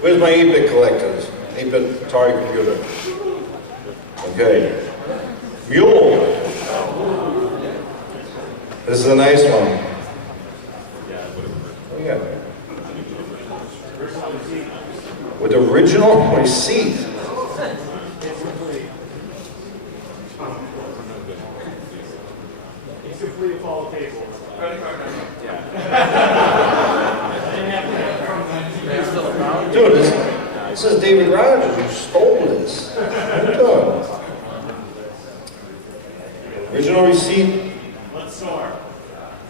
Where's my 8-bit collectors? 8-bit Atari computer. Okay. M.U.L.E. This is a nice one. Oh, yeah. With original receipt. It's complete follow table. Dude, this is David Rogers who stole this. What are you doing? Original receipt. Let's start.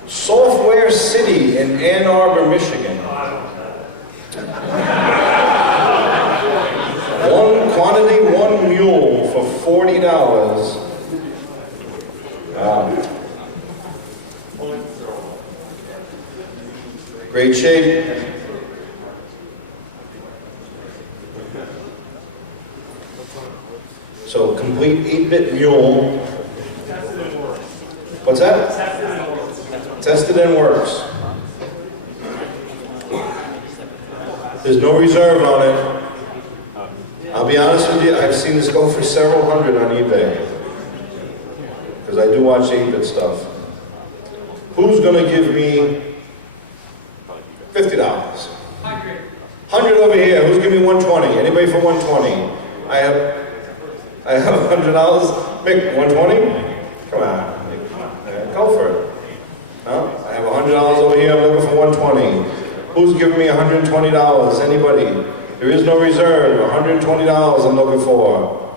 Software City in Ann Arbor, Michigan. One quantity, one mule for $40. Wow. Great shape. So complete 8-bit mule. Tested and works. What's that? Tested and works. Tested and works. There's no reserve on it. I'll be honest with you, I've seen this go for several hundred on eBay. Because I do watch 8-bit stuff. Who's going to give me $50? 100 over here. Who's giving me 120? Anybody for 120? I have $100. Mick, 120? Come on. Go for it. Huh? I have $100 over here. I'm looking for 120. Who's giving me $120? Anybody? There is no reserve. $120 I'm looking for.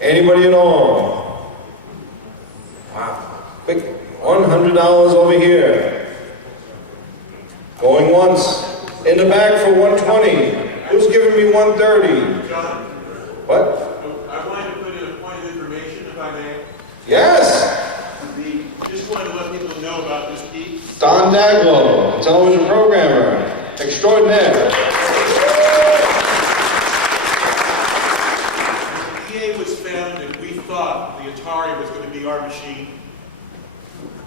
Anybody at all? Wow. Quick. $100 over here. Going once. In the back for 120. Who's giving me 130? John, What? I wanted to put in a point of information, if I may. Yes! Just wanted to let people know about this piece. Don Daglow, television programmer, extraordinaire. The EA was founded, we thought the Atari was going to be our machine.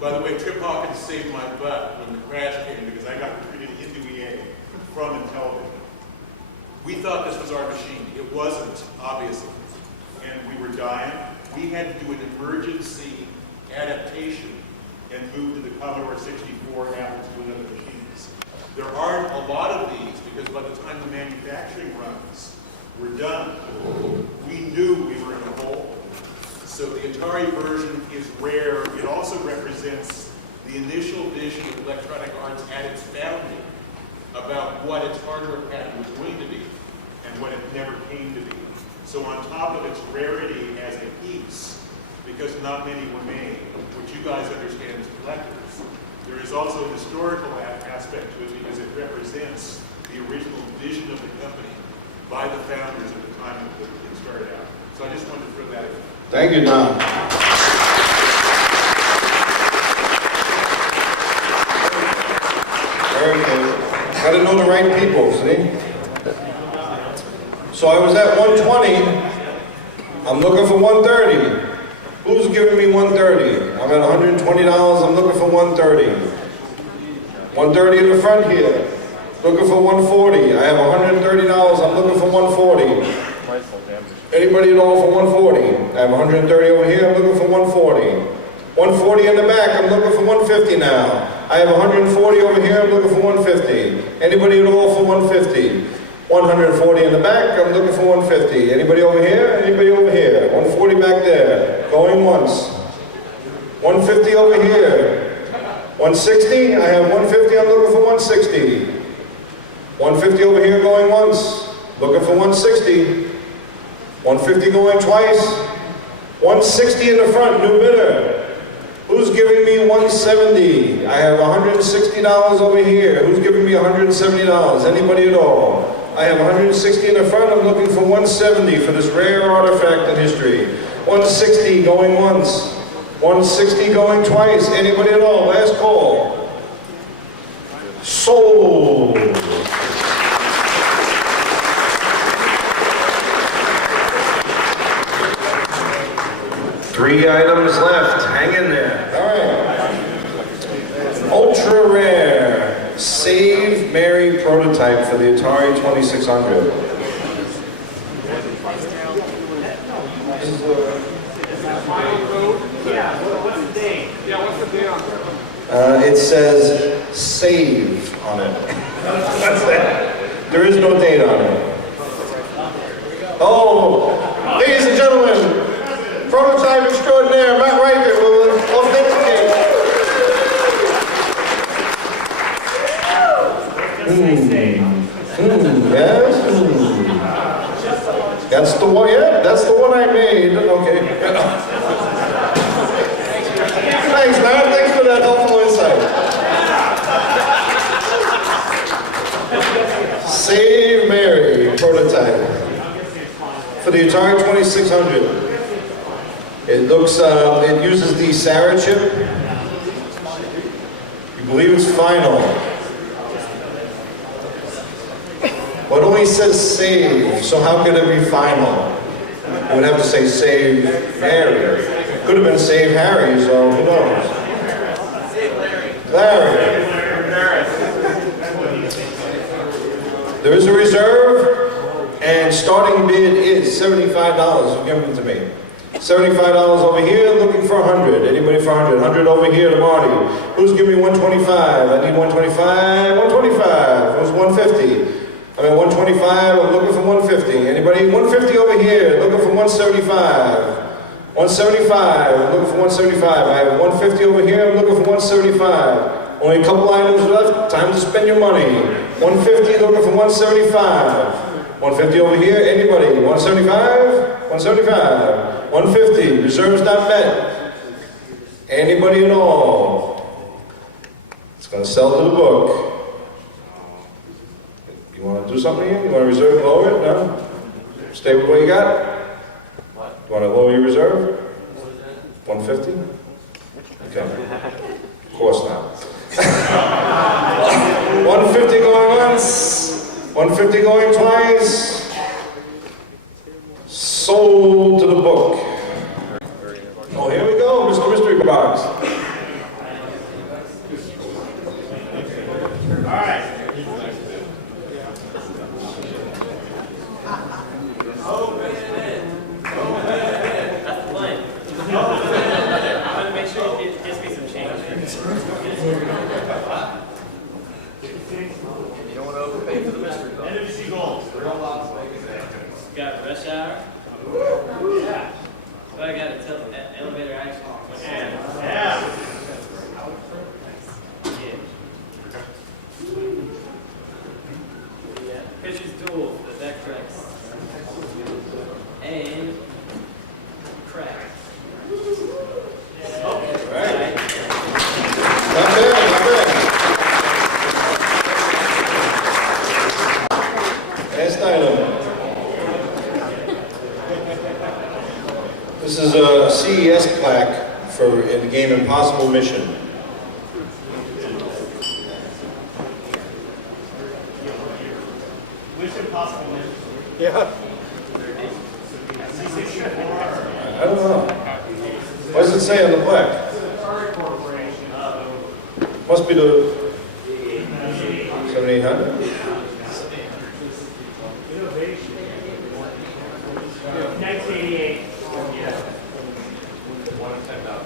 By the way, Trip Hawkins saved my butt when the crash came because I got recruited into EA from Intellivision. We thought this was our machine. It wasn't, obviously. And we were dying. We had to do an emergency adaptation and move to the Commodore 64 and Apple II and other machines. There aren't a lot of these because by the time the manufacturing runs were done, we knew we were in a hole. So the Atari version is rare. It also represents the initial vision of Electronic Arts at its founding about what its hardware pattern was going to be and what it never came to be. So on top of its rarity as a piece, because not many were made, which you guys understand as collectors, there is also a historical aspect to it because it represents the original vision of the company by the founders at the time that it started out. So I just wanted to throw that in. Thank you, Don. Very good. Got to know the right people, see? So I was at 120. I'm looking for 130. Who's giving me 130? I'm at $120. I'm looking for 130. 130 in the front here. Looking for 140. I have $130. I'm looking for 140. Anybody at all for 140? I have 130 over here. I'm looking for 140. 140 in the back. I'm looking for 150 now. I have 140 over here. I'm looking for 150. Anybody at all for 150? 140 in the back. I'm looking for 150. Anybody over here? Anybody over here? 140 back there. Going once. 150 over here. 160. I have 150. I'm looking for 160. 150 over here going once. Looking for 160. 150 going twice. 160 in the front. New bidder. Who's giving me 170? I have $160 over here. Who's giving me $170? Anybody at all? I have 160 in the front. I'm looking for 170 for this rare artifact in history. 160 going once. 160 going twice. Anybody at all? Last call. Sold. Three items left. Hang in there. All right. Ultra rare prototype for the Atari 2600. Yeah, what's the date? Yeah, what's the date on it? It says save on it. That's it. There is no date on it. Oh, ladies and gentlemen, prototype extraordinaire, Matt Riker will authenticate. Yes. That's the one, yeah, that's the one I made. Okay. Thanks, Matt. Thanks for that helpful insight. Save Mary prototype for the Atari 2600. It looks, it uses the Sarah chip. You believe it's final. Well, it only says save, so how could it be final? It would have to say save Mary. Could have been save Harry, so who knows? Larry. There is a reserve, and starting bid is $75. So give them to me. $75 over here, looking for 100. Anybody for 100? 100 over here to Marty. Who's giving me 125? I need 125. 125. Who's 150? I mean 125. I'm looking for 150. Anybody? 150 over here. Looking for 175. 175. I'm looking for 175. I have 150 over here. I'm looking for 175. Only a couple items left. Time to spend your money. 150. Looking for 175. 150 over here. Anybody? 175. 175. 150. Reserves not met. Anybody at all? It's going to sell to the book. You want to do something here? You want to reserve and lower it? No? Stay with what you got? You want to lower your reserve? 150? Okay. Of course not. 150 going once. 150 going twice. Sold to the book. Oh, here we go, Mr. Mystery Box. All right. That's the plan. I'm gonna make sure it gives me some change. You don't want to overpay for the mystery box. NWC Gold. Got rush hour. Yeah. But I got a elevator action. Yeah. Yeah. Pitcher's duel, the deck tracks. And crack. All right. Not bad, not bad. Last item. This is a C.E.S. plaque for in the game Impossible Mission. Which impossible mission? Yeah. C64. I don't know. What does it say on the plaque? Atari Corporation. Must be the 7800? Innovation. 1988. Yeah.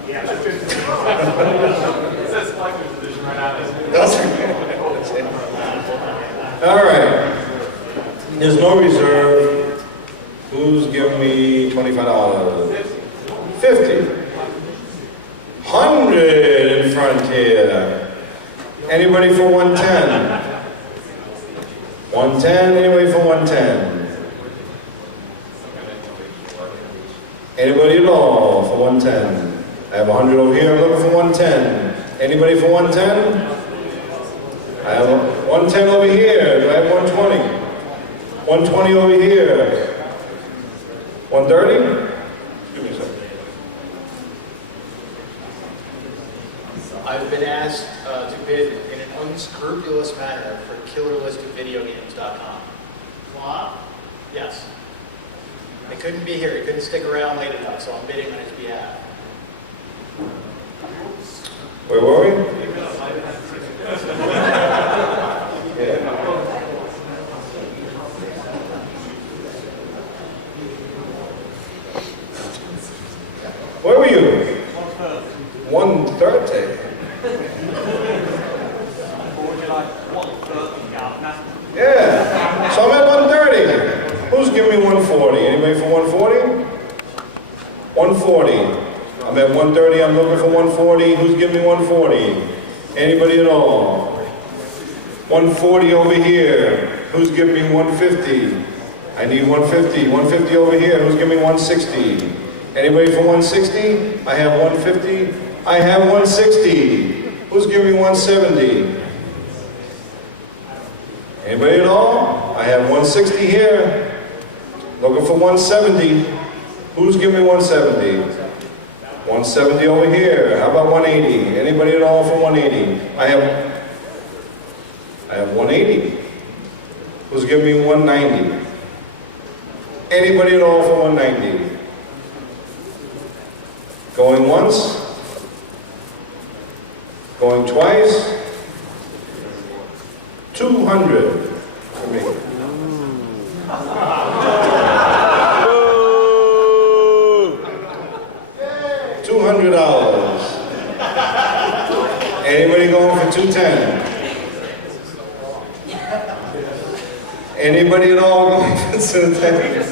Yeah, that's good. It says collector's edition right out of it. All right. There's no reserve. Who's giving me $25? 50. 100 in front here. Anybody for 110? 110, anybody for 110? Anybody at all for 110? I have 100 over here, I'm looking for 110. Anybody for 110? I have 110 over here, do I have 120? 120 over here. 130? Give me a second. I've been asked to bid in an unscrupulous manner for killerlistofvideogames.com. Plaque? Yes. I couldn't be here. He couldn't stick around late enough, so I'm bidding on his behalf. Where were we? Yeah. giving me 140? Anybody for 140? 140. I'm at 130, I'm looking for 140. Who's giving me 140? Anybody at all? 140 over here. Who's giving me 150? I need 150. 150 over here. Who's giving me 160? Anybody for 160? I have 150. I have 160. Who's giving me 170? Anybody at all? I have 160 here. Looking for 170. Who's giving me 170? 170 over here. How about 180? Anybody at all for 180? I have 180. Who's giving me 190? Anybody at all for 190? Going once? Going twice? 200 for me. $200. Anybody going for 210? Anybody at all going for 210?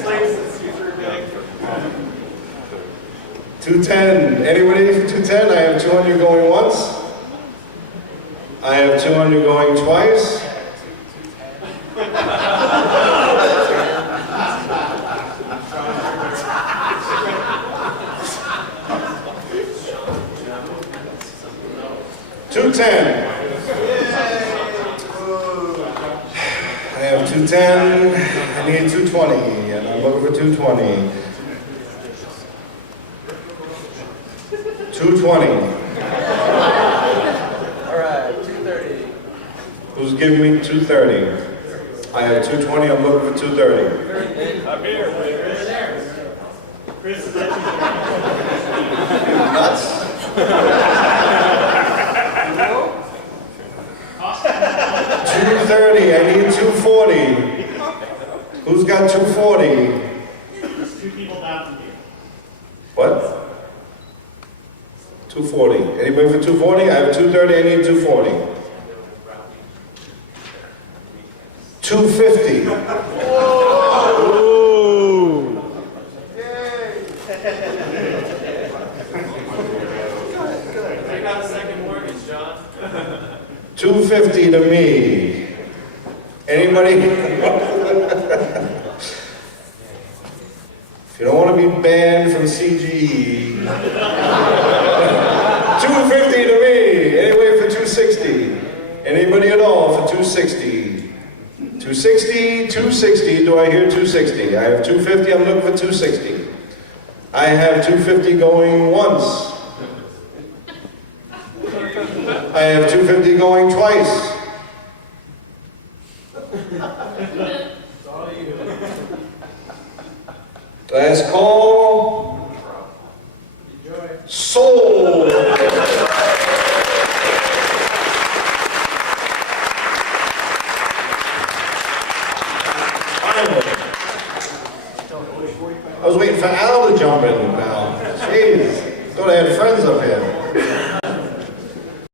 210. Anybody for 210? I have 200 going once. I have 200 going twice. $210. I have 210. I need 220, and I'm looking for 220. 220. All right, 230. Who's giving me 230? I have 220. I'm looking for 230. I'm here. Chris, is that Nuts? 230. I need 240. Who's got 240? There's two people down from you. What? 240. Anybody for 240? I have 230. I need 240. 250. I got a second mortgage, John. 250 to me. Anybody? If you don't want to be banned from CGE, 250 to me. Anybody for 260? Anybody at all for 260? 260, 260. Do I hear 260? I have 250. I'm looking for 260. I have 250 going once. I have 250 going twice. Last call. Sold.